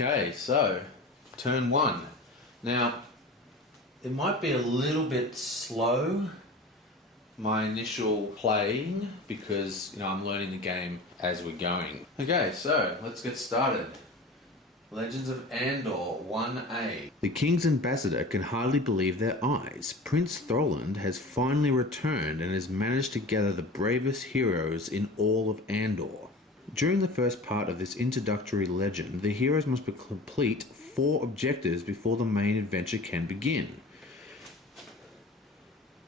Okay, so turn one. Now, it might be a little bit slow, my initial playing, because I'm learning the game as we're going. Okay, so let's get started. Legends of Andor 1A. The King's ambassador can hardly believe their eyes. Prince Throland has finally returned and has managed to gather the bravest heroes in all of Andor. During the first part of this introductory legend, the heroes must complete 4 objectives before the main adventure can begin.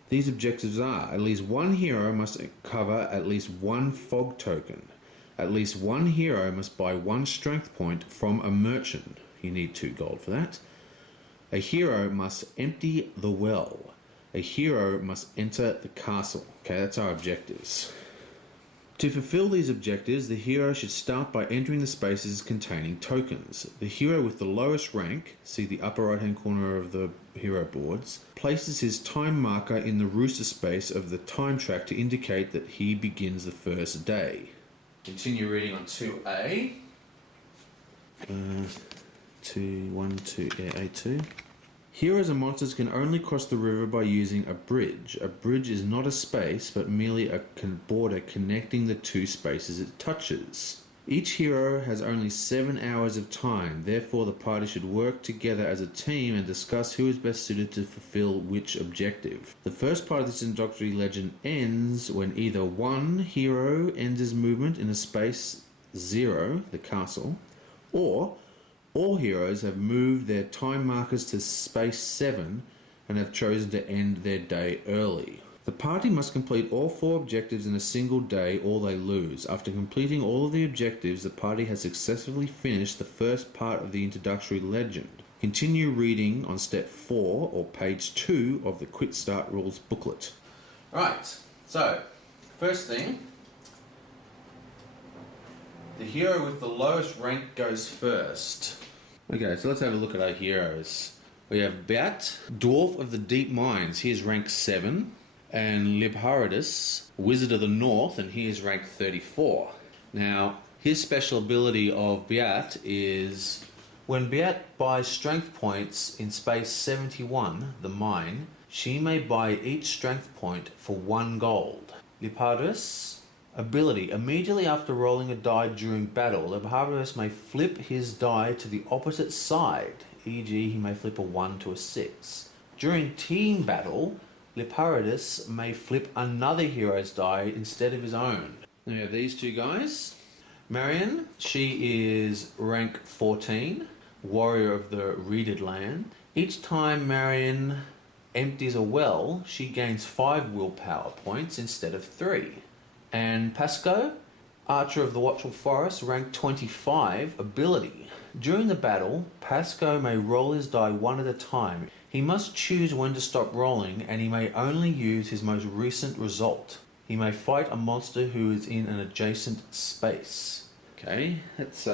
These objectives are: at least one hero must cover at least 1 fog token. At least one hero must buy 1 strength point from a merchant. You need 2 gold for that. A hero must empty the well. A hero must enter the castle. Okay, that's our objectives. To fulfill these objectives, the hero should start by entering the spaces containing tokens. The hero with the lowest rank, see the upper right hand corner of the hero boards, places his time marker in the rooster space of the time track to indicate that he begins the first day. Continue reading on 2A. 2. Heroes and monsters can only cross the river by using a bridge. A bridge is not a space, but merely a border connecting the 2 spaces it touches. Each hero has only 7 hours of time, therefore the party should work together as a team and discuss who is best suited to fulfill which objective. The first part of this introductory legend ends when either one hero ends his movement in a space 0, the castle, or all heroes have moved their time markers to space 7 and have chosen to end their day early. The party must complete all 4 objectives in a single day or they lose. After completing all of the objectives, the party has successfully finished the first part of the introductory legend. Continue reading on step 4 or page 2 of the Quick Start Rules booklet. Right, so first thing, the hero with the lowest rank goes first. Okay, so let's have a look at our heroes. We have Beat, Dwarf of the Deep Mines, he is rank 7. And Libharadus, Wizard of the North, and he is ranked 34. Now, his special ability of Beat is when Beat buys strength points in space 71, the mine, she may buy each strength point for 1 gold. Libharadus ability: immediately after rolling a die during battle, Libharadus may flip his die to the opposite side, e.g. he may flip a 1 to a 6. During team battle, Libharadus may flip another hero's die instead of his own. Now we have these 2 guys. Marion, she is rank 14, warrior of the Reeded Land. Each time Marion empties a well, she gains 5 willpower points instead of 3. And Pasco, archer of the Watchful Forest, rank 25, ability: during the battle, Pasco may roll his die 1 at a time. He must choose when to stop rolling, and he may only use his most recent result. He may fight a monster who is in an adjacent space. Okay, let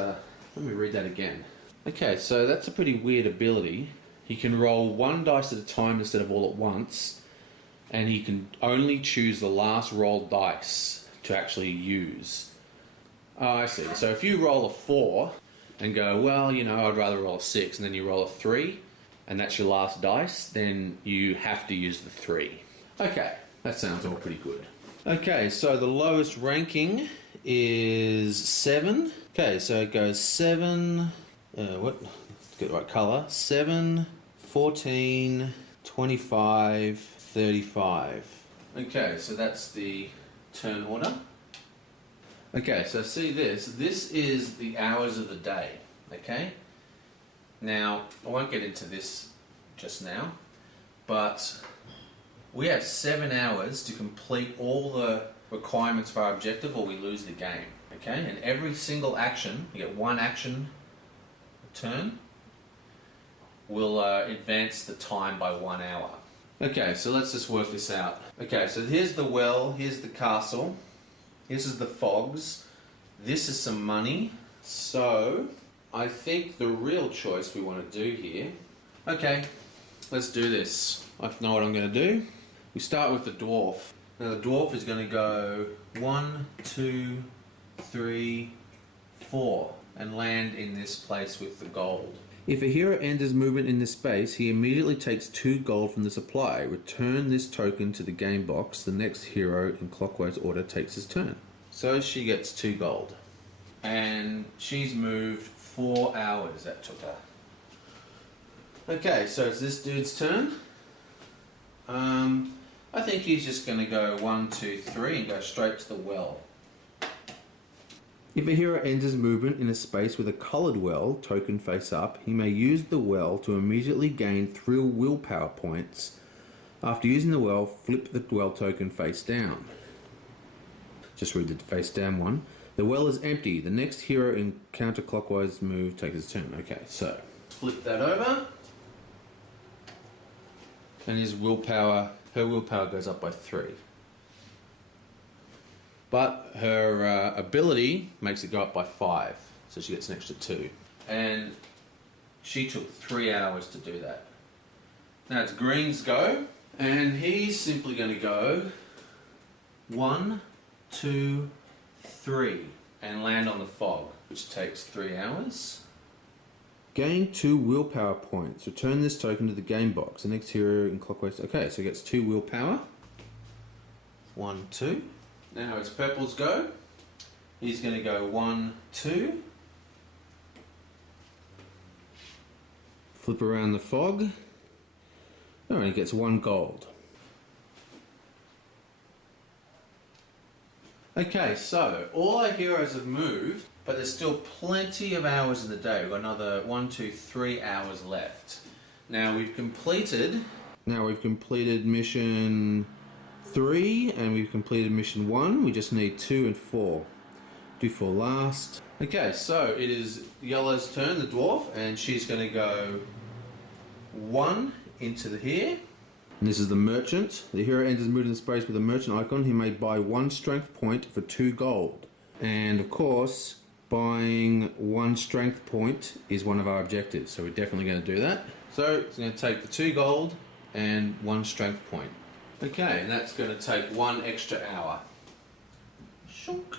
me read that again. Okay, so that's a pretty weird ability. He can roll 1 dice at a time instead of all at once, and he can only choose the last rolled dice to actually use. Oh, I see. So if you roll a 4 and go, well, I'd rather roll a 6, and then you roll a 3, and that's your last dice, then you have to use the 3. Okay, that sounds all pretty good. Okay, so the lowest ranking is 7. Okay, so it goes 7, let's get the right colour, 7, 14, 25, 35. Okay, so that's the turn order. Okay, so see this is the hours of the day, okay? Now, I won't get into this just now, but we have 7 hours to complete all the requirements for our objective or we lose the game, okay? And every single action, you get 1 action a turn, will advance the time by 1 hour. Okay, so let's just work this out. Okay, so here's the well, here's the castle, this is the fogs, this is some money, so I think the real choice we want to do here... Okay, let's do this. I know what I'm going to do. We start with the dwarf. Now the dwarf is going to go 1, 2, 3, 4. and land in this place with the gold. If a hero enters movement in this space, he immediately takes 2 gold from the supply. Return this token to the game box. The next hero in clockwise order takes his turn. So she gets 2 gold. And she's moved 4 hours, that took her. Okay, so it's this dude's turn. I think he's just going to go 1, 2, 3 and go straight to the well. If a hero enters movement in a space with a coloured well token face up, he may use the well to immediately gain 3 willpower points. After using the well, flip the well token face down. Just read the face down one. The well is empty. The next hero in counterclockwise move takes his turn. Okay, so Flip that over. And his willpower, her willpower goes up by 3. But her ability makes it go up by 5, so she gets an extra 2. And she took 3 hours to do that. Now it's Green's go, and he's simply going to go 1, 2, 3, and land on the fog, which takes 3 hours. gain 2 willpower points. Return this token to the game box. The next hero in clockwise. Okay, so he gets 2 willpower. 1, 2. Now it's Purple's go. He's going to go 1, 2. Flip around the fog. Oh, and he gets 1 gold. Okay, so all our heroes have moved, but there's still plenty of hours in the day. We've got another 1, 2, 3 hours left. Now we've completed mission 3 and we've completed mission 1. We just need 2 and 4. Do 4 last. Okay, so it is Yellow's turn, the dwarf, and she's going to go 1 into here. And this is the merchant. The hero enters movement in space with a merchant icon. He may buy 1 strength point for 2 gold. And of course, buying 1 strength point is one of our objectives, so we're definitely going to do that. So it's going to take the 2 gold and 1 strength point. Okay, and that's going to take 1 extra hour. Shunk.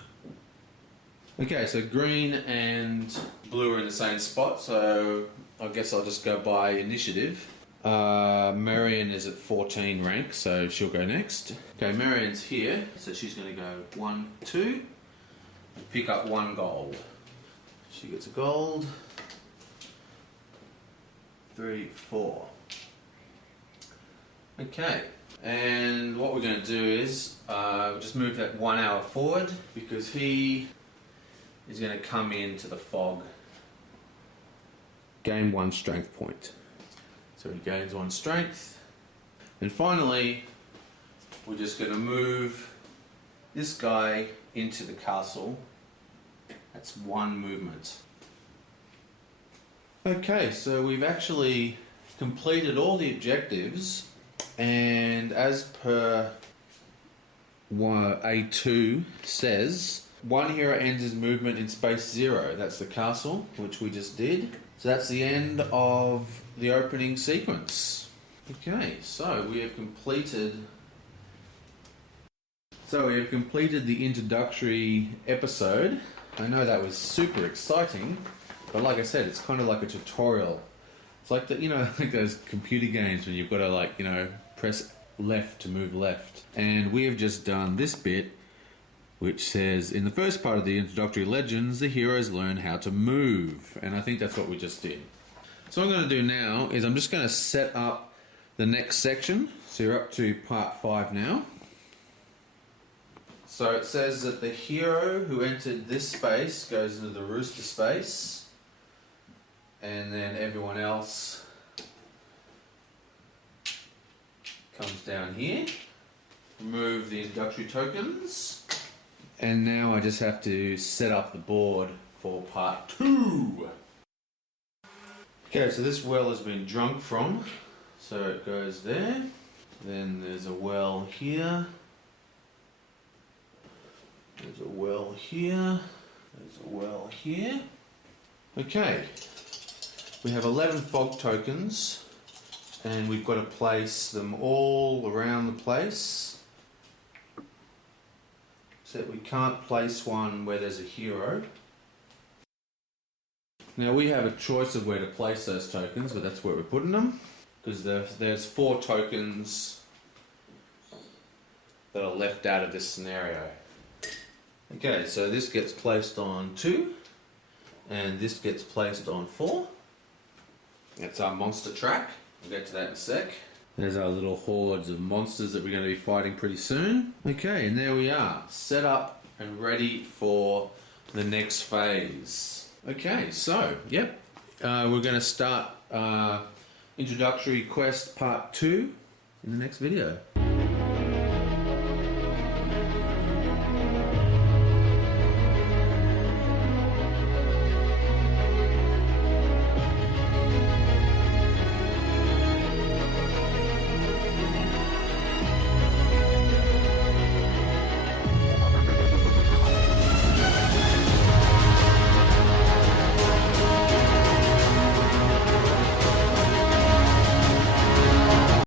Okay, so green and blue are in the same spot, so I guess I'll just go by initiative. Marion is at 14 rank, so she'll go next. Okay, Marion's here, so she's going to go 1, 2, and pick up 1 gold. She gets a gold. 3, 4. Okay, and what we're going to do is we'll just move that 1 hour forward because he is going to come into the fog. Gain 1 strength point. So he gains 1 strength. And finally, we're just going to move this guy into the castle. That's 1 movement. Okay, so we've actually completed all the objectives, and as per A2 says, 1 hero ends his movement in space 0. That's the castle, which we just did. So that's the end of the opening sequence. Okay, so we have completed the introductory episode. I know that was super exciting, but like I said, it's kind of like a tutorial. It's like like those computer games when you've got to press left to move left. And we have just done this bit, which says, in the first part of the introductory legends, the heroes learn how to move. And I think that's what we just did. So what I'm going to do now is I'm just going to set up the next section. So you're up to part 5 now. So it says that the hero who entered this space goes into the rooster space. And then everyone else comes down here. Remove the introductory tokens. And now I just have to set up the board for part 2. Okay, so this well has been drunk from, so it goes there. Then there's a well here. There's a well here. There's a well here. Okay, we have 11 fog tokens, and we've got to place them all around the place. Except we can't place one where there's a hero. Now we have a choice of where to place those tokens, but that's where we're putting them. Because there's 4 tokens that are left out of this scenario. Okay, so this gets placed on 2, and this gets placed on 4. That's our monster track. We'll get to that in a sec. There's our little hordes of monsters that we're going to be fighting pretty soon. Okay, and there we are, set up and ready for the next phase. Okay, so, yep, we're going to start Introductory Quest Part 2 in the next video.